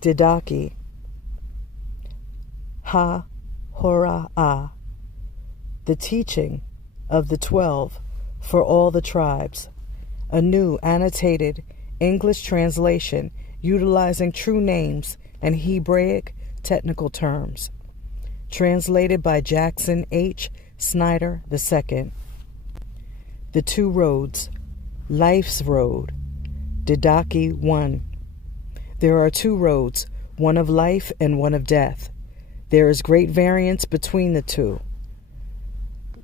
Didache, Hora'ah, the teaching of the 12 for all the tribes, a new annotated English translation utilizing true names and Hebraic technical terms, translated by Jackson H. Snyder II. The Two Roads, Life's Road, Didache 1. There are two roads, one of life and one of death. There is great variance between the two.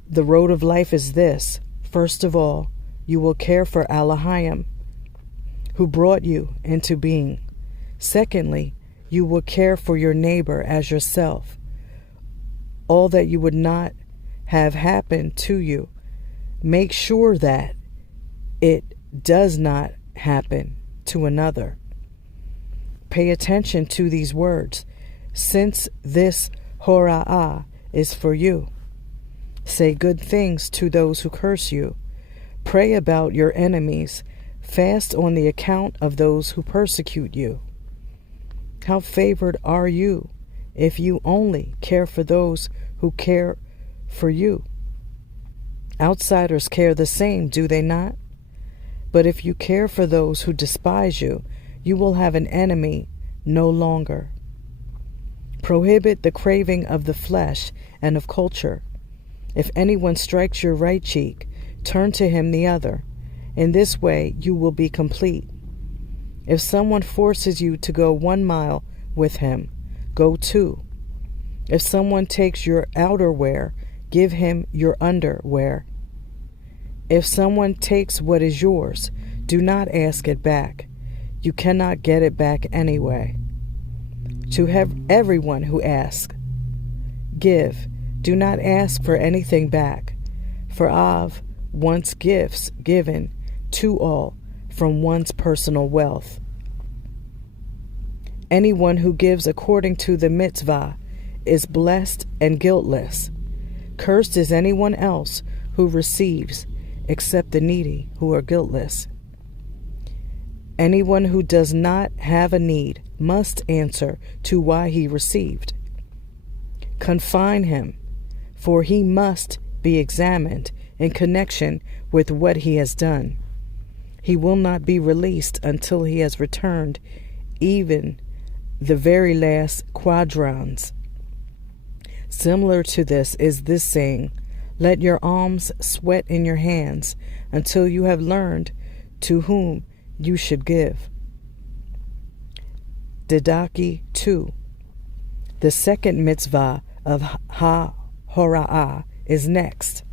The road of life is this: first of all, you will care for Elohim, who brought you into being. Secondly, you will care for your neighbor as yourself. All that you would not have happen to you, make sure that it does not happen to another. Pay attention to these words, since this Hora'ah is for you. Say good things to those who curse you. Pray about your enemies. Fast on the account of those who persecute you. How favored are you if you only care for those who care for you? Outsiders care the same, do they not? But if you care for those who despise you, you will have an enemy no longer. Prohibit the craving of the flesh and of culture. If anyone strikes your right cheek, turn to him the other. In this way you will be complete. If someone forces you to go 1 mile with him, go 2. If someone takes your outerwear, give him your underwear. If someone takes what is yours, do not ask it back. You cannot get it back anyway. To have everyone who asks, give. Do not ask for anything back. For Av wants gifts given to all from one's personal wealth. Anyone who gives according to the mitzvah is blessed and guiltless. Cursed is anyone else who receives, except the needy who are guiltless. Anyone who does not have a need must answer to why he received. Confine him, for he must be examined in connection with what he has done. He will not be released until he has returned even the very last quadrans. Similar to this is this saying, let your alms sweat in your hands until you have learned to whom you should give. Didache 2. The second mitzvah of Hora'ah is next.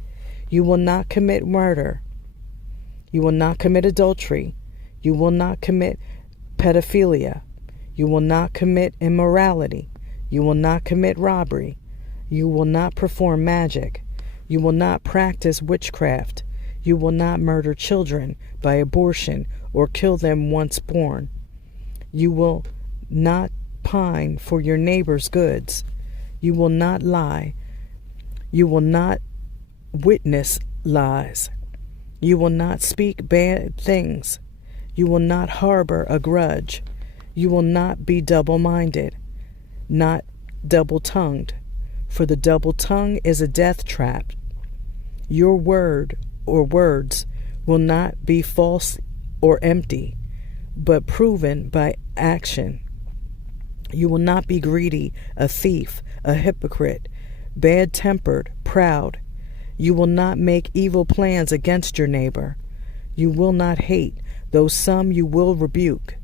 You will not commit murder. You will not commit adultery. You will not commit pedophilia. You will not commit immorality. You will not commit robbery. You will not perform magic. You will not practice witchcraft. You will not murder children by abortion or kill them once born. You will not pine for your neighbor's goods. You will not lie. You will not witness lies. You will not speak bad things. You will not harbor a grudge. You will not be double-minded, not double-tongued, for the double tongue is a death trap. Your word or words will not be false or empty, but proven by action. You will not be greedy, a thief, a hypocrite, bad-tempered, proud. You will not make evil plans against your neighbor. You will not hate, though some you will rebuke.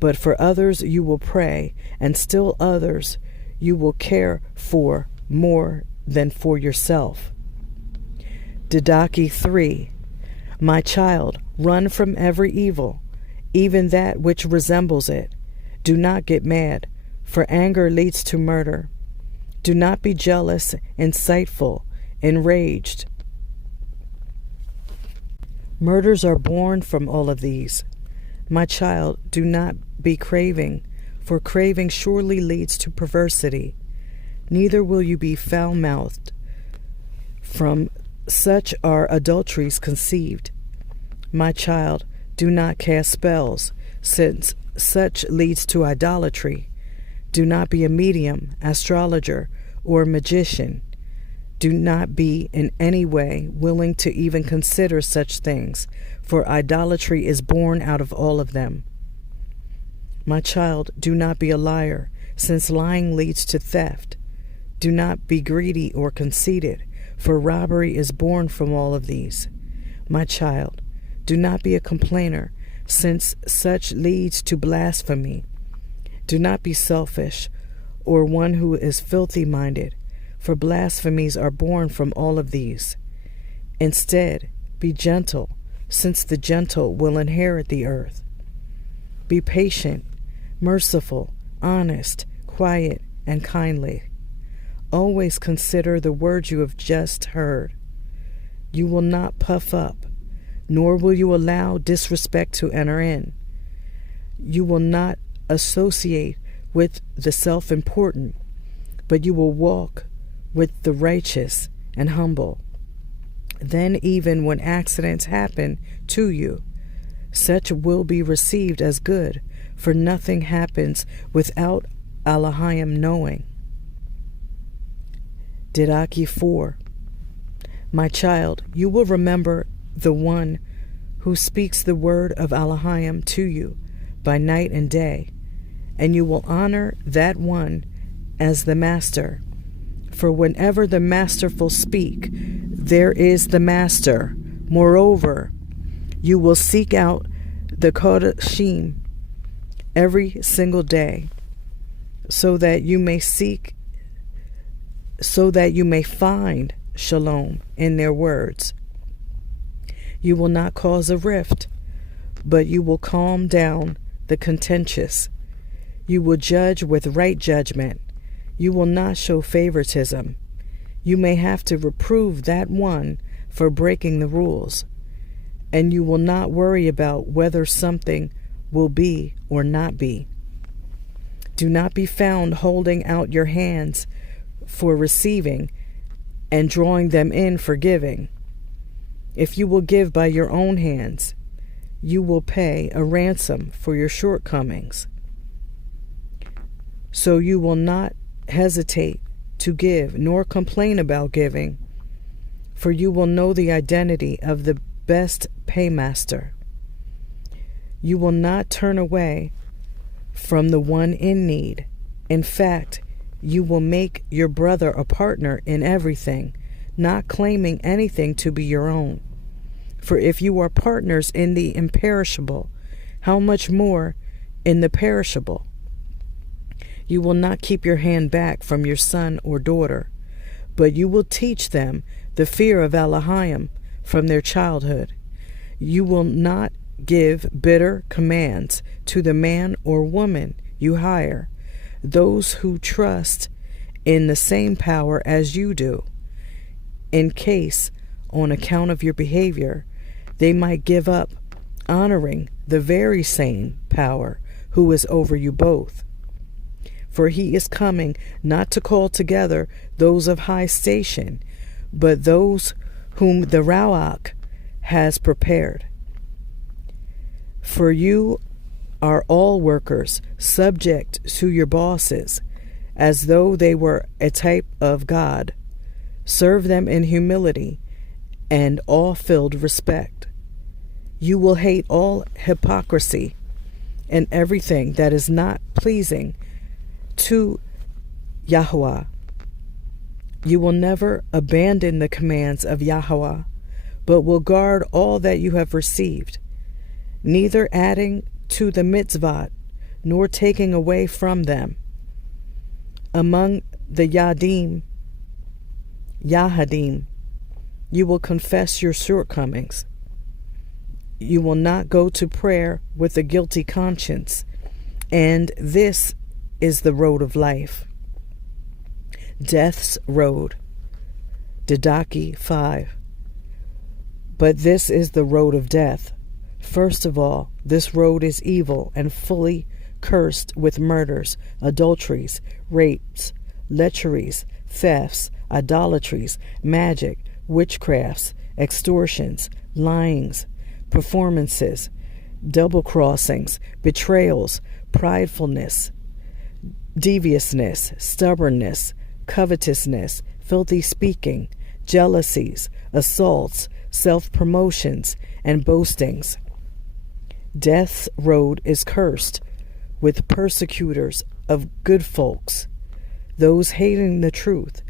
But for others you will pray, and still others you will care for more than for yourself. Didache 3. My child, run from every evil, even that which resembles it. Do not get mad, for anger leads to murder. Do not be jealous, insightful, enraged. Murders are born from all of these. My child, do not be craving, for craving surely leads to perversity. Neither will you be foul-mouthed. From such are adulteries conceived. My child, do not cast spells, since such leads to idolatry, do not be a medium, astrologer, or magician. Do not be in any way willing to even consider such things, for idolatry is born out of all of them. My child, do not be a liar, since lying leads to theft. Do not be greedy or conceited, for robbery is born from all of these. My child, do not be a complainer, since such leads to blasphemy. Do not be selfish, or one who is filthy-minded, for blasphemies are born from all of these. Instead, be gentle, since the gentle will inherit the earth. Be patient, merciful, honest, quiet, and kindly. Always consider the words you have just heard. You will not puff up, nor will you allow disrespect to enter in. You will not associate with the self-important, but you will walk with the righteous and humble. Then even when accidents happen to you, such will be received as good, for nothing happens without Elohim knowing. Didache 4. My child, you will remember the one who speaks the word of Elohim to you by night and day, and you will honor that one as the master. For whenever the masterful speak, there is the master. Moreover, you will seek out the Kodashim every single day, so that you may find shalom in their words. You will not cause a rift, but you will calm down the contentious. You will judge with right judgment. You will not show favoritism. You may have to reprove that one for breaking the rules, and you will not worry about whether something will be or not be. Do not be found holding out your hands for receiving and drawing them in for giving. If you will give by your own hands, you will pay a ransom for your shortcomings. So you will not hesitate to give, nor complain about giving, for you will know the identity of the best paymaster. You will not turn away from the one in need. In fact, you will make your brother a partner in everything, not claiming anything to be your own. For if you are partners in the imperishable, how much more in the perishable? You will not keep your hand back from your son or daughter, but you will teach them the fear of Elohim from their childhood. You will not give bitter commands to the man or woman you hire, those who trust in the same power as you do, in case, on account of your behavior, they might give up honoring the very same power who is over you both. For he is coming not to call together those of high station, but those whom the YaHaWaH has prepared. For you are all workers, subject to your bosses, as though they were a type of God. Serve them in humility and awe-filled respect. You will hate all hypocrisy and everything that is not pleasing to YaHaWaH. You will never abandon the commands of YaHaWaH, but will guard all that you have received, neither adding to the mitzvot nor taking away from them. Among the Yahadim, you will confess your shortcomings. You will not go to prayer with a guilty conscience, and this is the road of life. Death's road. Didache 5. But this is the road of death. First of all, this road is evil and fully cursed with murders, adulteries, rapes, lecheries, thefts, idolatries, magic, witchcrafts, extortions, lyings, performances, double crossings, betrayals, pridefulness, deviousness, stubbornness, covetousness, filthy speaking, jealousies, assaults, self-promotions, and boastings. Death's road is cursed with persecutors of good folks, those hating the truth,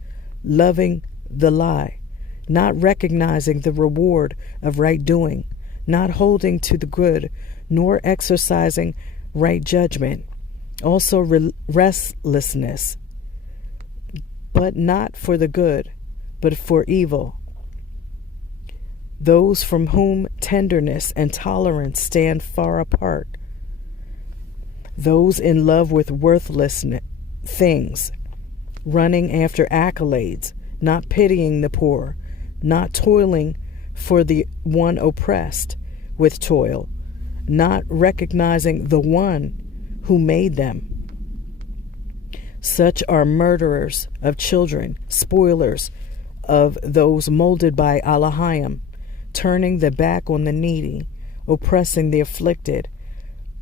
loving the lie, not recognizing the reward of right doing, not holding to the good, nor exercising right judgment. Also restlessness, but not for the good, but for evil. Those from whom tenderness and tolerance stand far apart. Those in love with worthless things, running after accolades, not pitying the poor, not toiling for the one oppressed with toil, not recognizing the one who made them. Such are murderers of children, spoilers of those molded by Elohim, turning the back on the needy, oppressing the afflicted,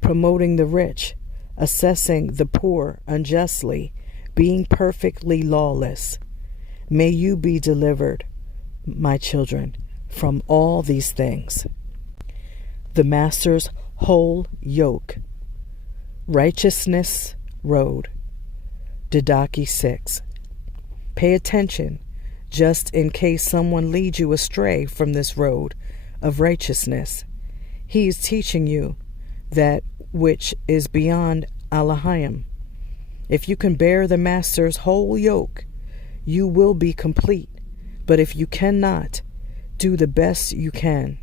promoting the rich, assessing the poor unjustly, being perfectly lawless. May you be delivered, my children, from all these things. The Master's whole yoke. Righteousness Road. Didache 6. Pay attention, just in case someone leads you astray from this road of righteousness. He is teaching you that which is beyond Elohim. If you can bear the Master's whole yoke, you will be complete. But if you cannot, do the best you can.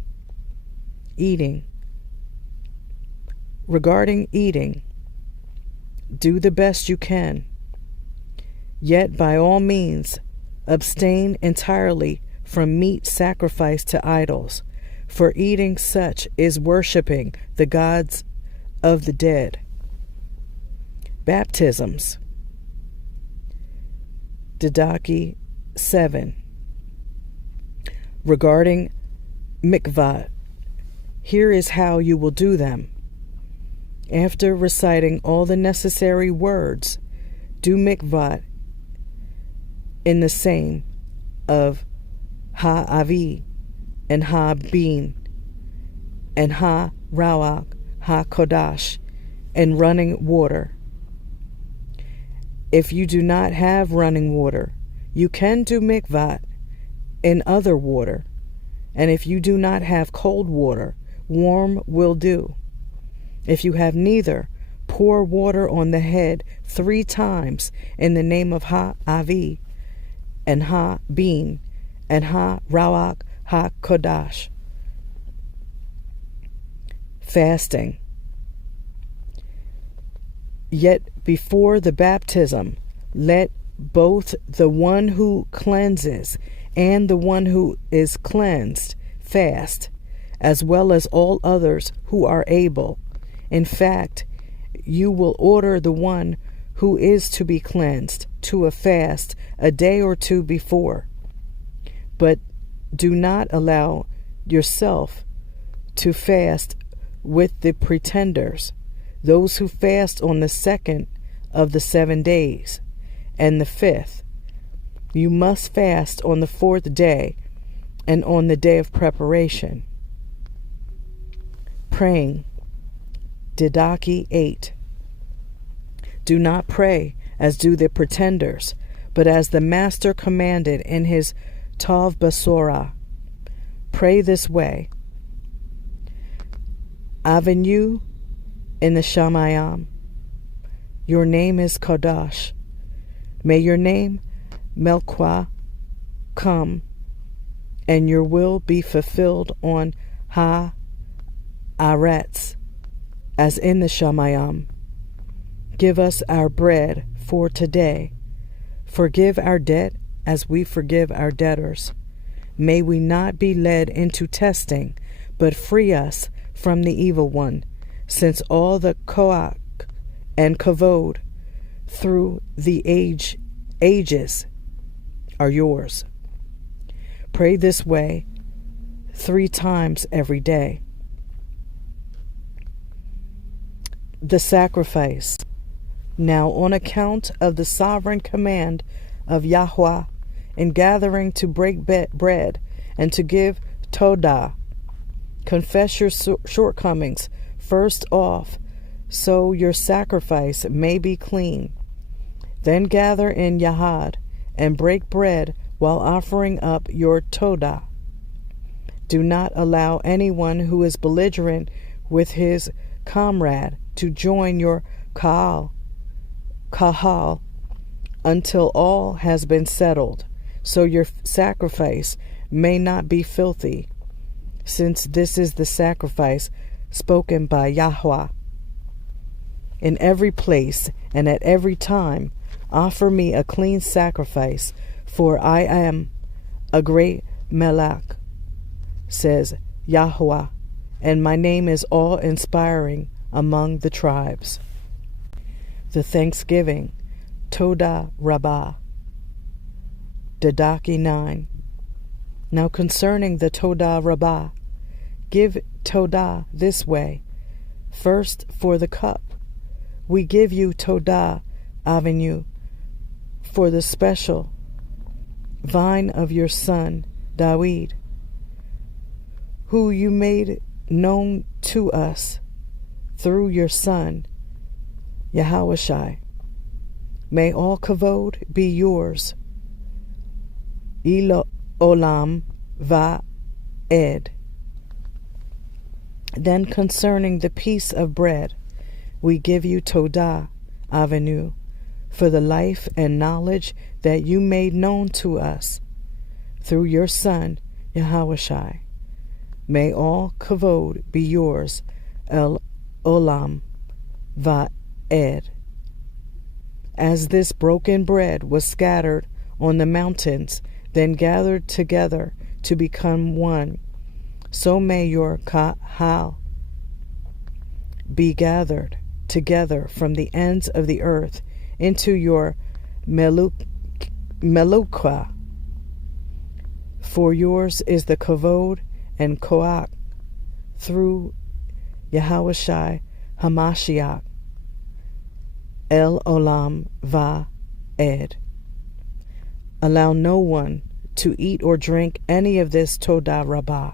Eating. Regarding eating, do the best you can. Yet by all means, abstain entirely from meat sacrificed to idols, for eating such is worshiping the gods of the dead. Baptisms. Didache 7. Regarding mikvah, here is how you will do them. After reciting all the necessary words, do mikvah in the same of Ha-Avi and Ha-Bin and Ha-YaHaWaH, Ha-Kodash, and running water. If you do not have running water, you can do mikvah in other water, and if you do not have cold water, warm will do. If you have neither, pour water on the head 3 times in the name of Ha-Avi and Ha-Bin and Ha-YaHaWaH, Ha-Kodash. Fasting. Yet before the baptism, let both the one who cleanses and the one who is cleansed fast, as well as all others who are able. In fact, you will order the one who is to be cleansed to a fast a day or 2 before. But do not allow yourself to fast with the pretenders, those who fast on the 2nd of the 7 days and the 5th. You must fast on the 4th day and on the day of preparation. Praying. Didache 8. Do not pray as do the pretenders, but as the Master commanded in his Tov Basorah. Pray this way. Avenu in the Shamayim. Your name is Kodash. May your name, Melchwa, come, and your will be fulfilled on Ha-Aretz, as in the Shamayim. Give us our bread for today. Forgive our debt as we forgive our debtors. May we not be led into testing, but free us from the evil one, since all the koach and kavod through the ages are yours. Pray this way 3 times every day. the sacrifice. Now, on account of the sovereign command of YaHaWaH in gathering to break bread and to give Todah, confess your shortcomings first off, so your sacrifice may be clean. Then gather in Yahad and break bread while offering up your Todah. Do not allow anyone who is belligerent with his comrade to join your kahal until all has been settled, so your sacrifice may not be filthy, since this is the sacrifice spoken by YaHaWaH. In every place and at every time, offer me a clean sacrifice, for I am a great Melech, says YaHaWaH, and my name is awe-inspiring among the tribes. The Thanksgiving, Todah Rabbah, Didache 9. Now concerning the Todah Rabbah, give Todah this way. First, for the cup, we give you Todah Avenue, for the special vine of your son David, who you made known to us through your son YaHaWaH. May all kavod be yours, olam va'ed. Then concerning the piece of bread, we give you Todah Avenue, for the life and knowledge that you made known to us through your son YaHaWaH. May all kavod be yours, el olam va'ed. As this broken bread was scattered on the mountains, then gathered together to become one, so may your kahal be gathered together from the ends of the earth into your melukah. For yours is the kavod and koach through YaHaWaH HaMaschiyach, el olam va'ed. Allow no one to eat or drink any of this Todah Rabbah,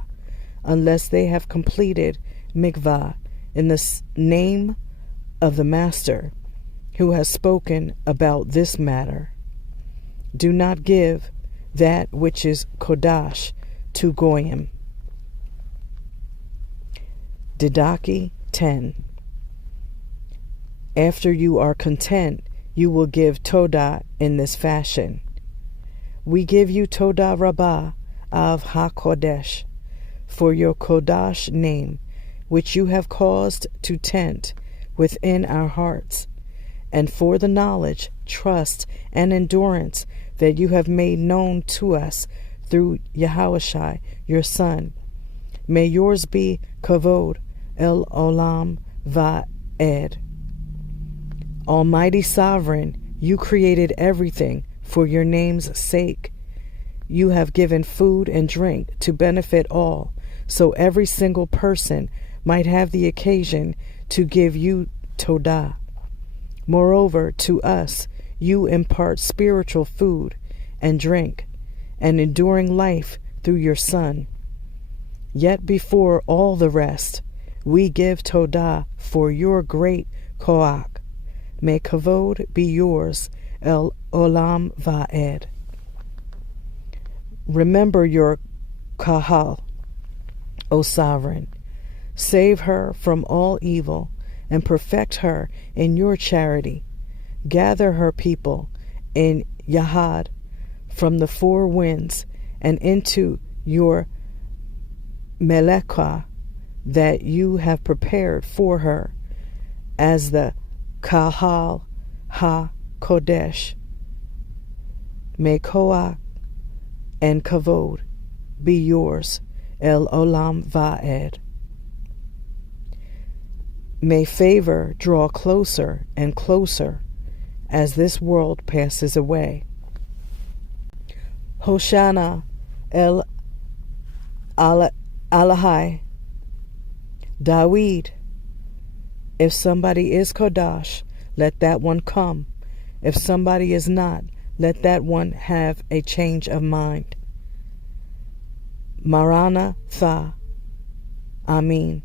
unless they have completed mikvah in the name of the Master, who has spoken about this matter. Do not give that which is kodash to goyim. Didache 10. After you are content, you will give Todah in this fashion. We give you Todah Rabbah of HaKodesh, for your Kodash name, which you have caused to tent within our hearts, and for the knowledge, trust, and endurance that you have made known to us through YaHaWaH, your Son. May yours be kavod el olam va'ed. Almighty Sovereign, you created everything for your name's sake. You have given food and drink to benefit all, so every single person might have the occasion to give you Todah. Moreover, to us you impart spiritual food and drink, and enduring life through your Son. Yet before all the rest, we give Todah for your great koach. May kavod be yours, el olam va'ed. Remember your kahal, O Sovereign. Save her from all evil, and perfect her in your charity. Gather her people in Yahad from the four winds, and into your melekah that you have prepared for her, as the kahal ha-kodesh. May koach and kavod be yours, el olam va'ed. May favor draw closer and closer as this world passes away. Hoshana el Alahai. David, If somebody is Kodash, let that one come. If somebody is not, let that one have a change of mind. Maranatha. Amen.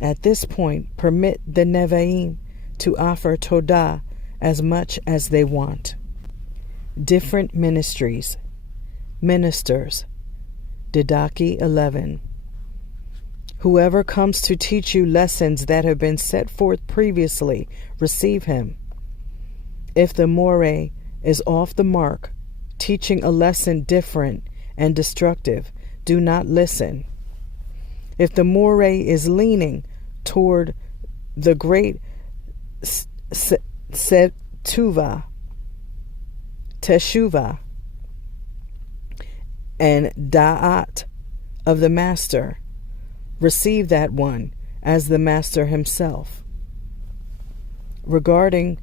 At this point, permit the Nevi'im to offer Todah as much as they want. Different ministries. Ministers. Didache 11. Whoever comes to teach you lessons that have been set forth previously, receive him. If the Moreh is off the mark, teaching a lesson different and destructive, do not listen. If the Moreh is leaning toward the great Teshuvah, and Da'at of the Master, receive that one as the Master himself. Regarding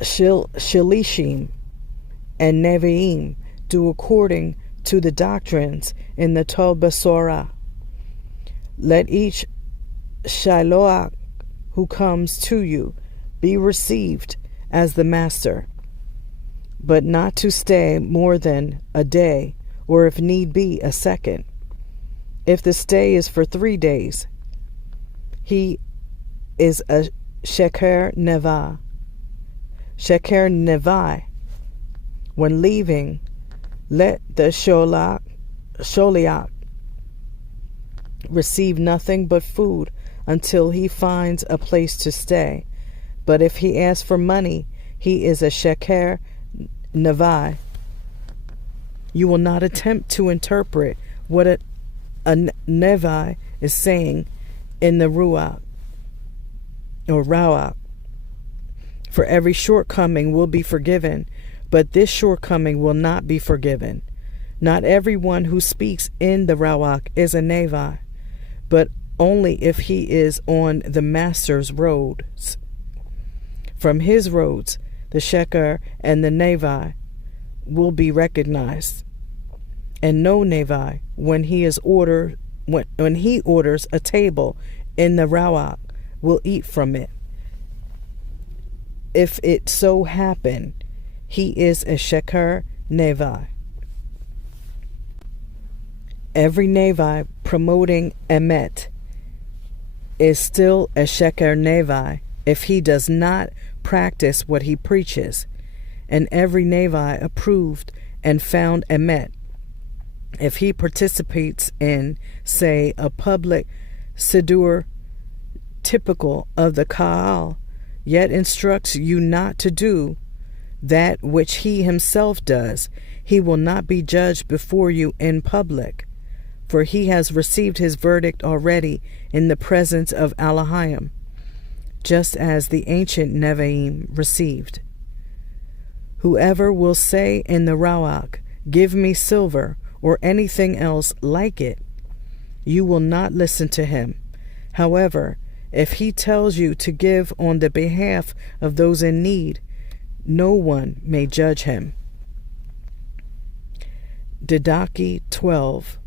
Shilishim and Nevi'im, do according to the doctrines in the Torah. Let each Shiloach who comes to you be received as the Master, but not to stay more than a day, or if need be, a second. If the stay is for 3 days, he is a Sheker Nevi. Sheker Nevi. When leaving, let the Sholiach receive nothing but food until he finds a place to stay. But if he asks for money, he is a Sheker Nevi. You will not attempt to interpret what a Nevi is saying in the Ruach or Rawach. For every shortcoming will be forgiven, but this shortcoming will not be forgiven. Not everyone who speaks in the Rawach is a Nevi, but only if he is on the Master's roads. From his roads, the Sheker and the Nevi will be recognized. And no Nevi, when he orders a table in the Rawach, will eat from it. If it so happen, he is a Sheker Nevi. Every Nevi promoting Emet is still a Sheker Nevi if he does not practice what he preaches, and every Nevi approved and found Emet if he participates in, say, a public Siddur typical of the Ka'al, yet instructs you not to do that which he himself does, he will not be judged before you in public, for he has received his verdict already in the presence of Elohim, just as the ancient Nevi'im received. Whoever will say in the Rawach, give me silver, or anything else like it, you will not listen to him. However, if he tells you to give on the behalf of those in need, no one may judge him. Didache 12.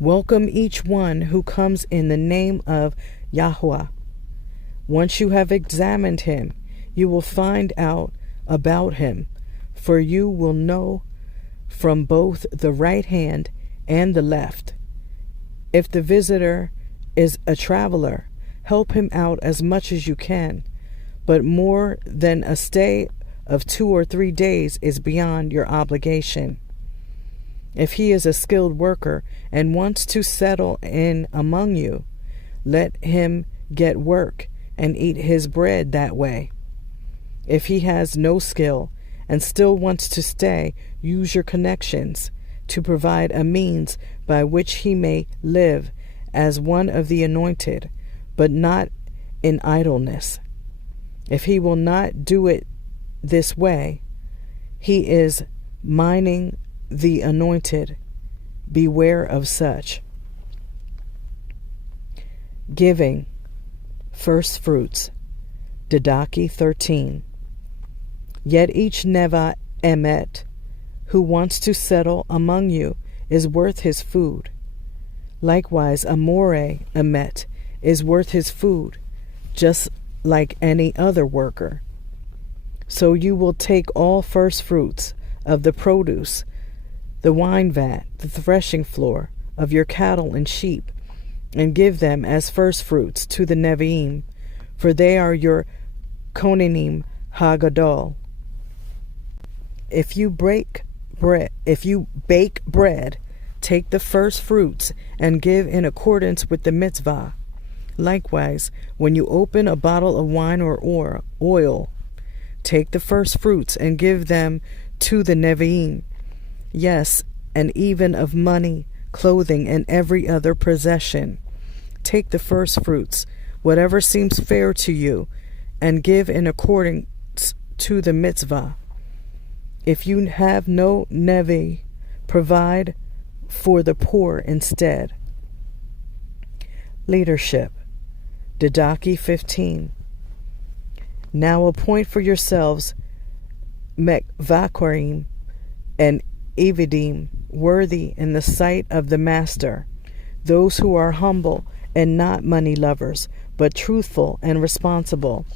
Welcome each one who comes in the name of YaHaWaH. Once you have examined him, you will find out about him, for you will know from both the right hand and the left. If the visitor is a traveler, help him out as much as you can, but more than a stay of 2 or 3 days is beyond your obligation. If he is a skilled worker and wants to settle in among you, let him get work and eat his bread that way. If he has no skill and still wants to stay, use your connections to provide a means by which he may live as one of the anointed, but not in idleness. If he will not do it this way, he is mining the anointed. Beware of such. Giving first fruits. Didache 13. Yet each Nevi Emet who wants to settle among you is worth his food. Likewise, a Moreh Emet is worth his food, just like any other worker. So you will take all first fruits of the produce, the wine vat, the threshing floor of your cattle and sheep, and give them as first fruits to the Nevi'im, for they are your Kohanim Hagadol. If you bake bread, take the first fruits and give in accordance with the mitzvah. Likewise, when you open a bottle of wine or oil, take the first fruits and give them to the Nevi'im. Yes, and even of money, clothing, and every other possession. Take the first fruits, whatever seems fair to you, and give in accordance to the mitzvah. If you have no Nevi, provide for the poor instead. Leadership. Didache 15. Now appoint for yourselves Mekvarim and Evidim, worthy in the sight of the master, those who are humble and not money lovers, but truthful and responsible.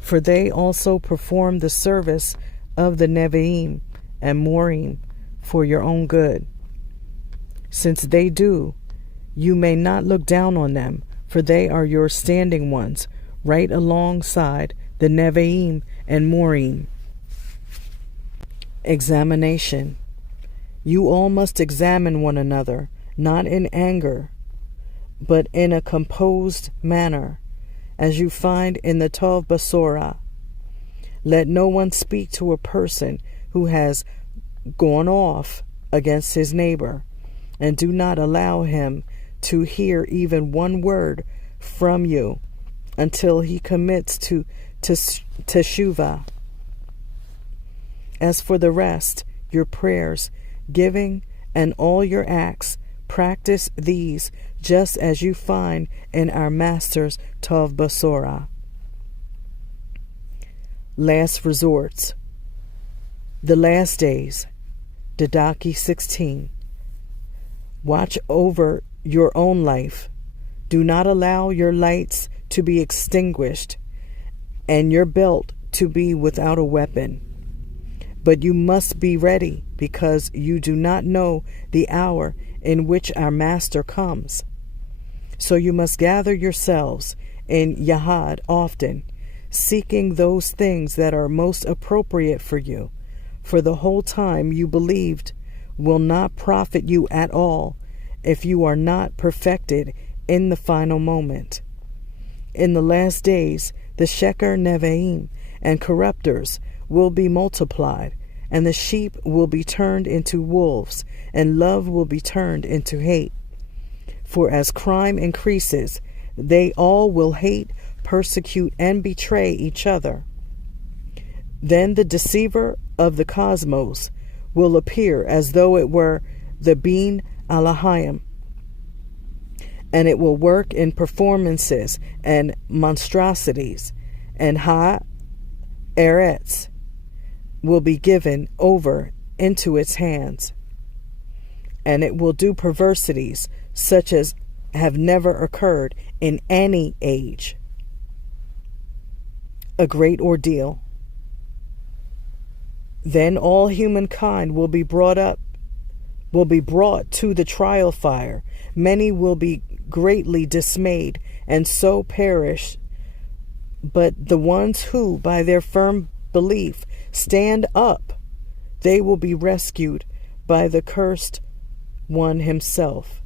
For they also perform the service of the Nevi'im and Morim for your own good. Since they do, you may not look down on them, for they are your standing ones, right alongside the Nevi'im and Morim. Examination. You all must examine one another, not in anger, but in a composed manner, as you find in the Tov Basorah. Let no one speak to a person who has gone off against his neighbor, and do not allow him to hear even one word from you until he commits to teshuvah. As for the rest, your prayers, giving, and all your acts, practice these just as you find in our Master's Tov Basorah. Last resorts. The last days. Didache 16. Watch over your own life. Do not allow your lights to be extinguished and your belt to be without a weapon. But you must be ready, because you do not know the hour in which our Master comes. So you must gather yourselves in Yahad often, seeking those things that are most appropriate for you, for the whole time you believed will not profit you at all if you are not perfected in the final moment. In the last days, the Sheker Nevi'im and corruptors will be multiplied, and the sheep will be turned into wolves, and love will be turned into hate. For as crime increases, they all will hate, persecute, and betray each other. Then the deceiver of the cosmos will appear as though it were the Bin Alahayim, and it will work in performances and monstrosities, and Ha-Eretz will be given over into its hands, and it will do perversities such as have never occurred in any age. A great ordeal. Then all humankind will be brought to the trial fire. Many will be greatly dismayed and so perish. But the ones who, by their firm belief, stand up, they will be rescued by the cursed one himself.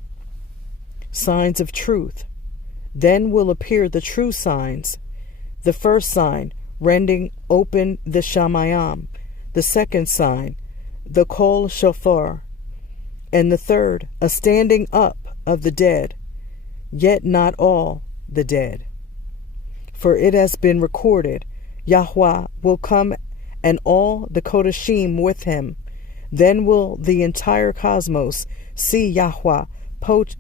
Signs of truth. Then will appear the true signs. The first sign, rending open the Shamayim. The second sign, the Kol Shofar. And the third, a standing up of the dead, yet not all the dead. For it has been recorded, YaHaWaH will come and all the Kodashim with him. Then will the entire cosmos see YaHaWaH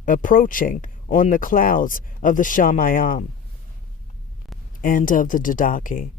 approaching on the clouds of the Shamayim. End of the Didache.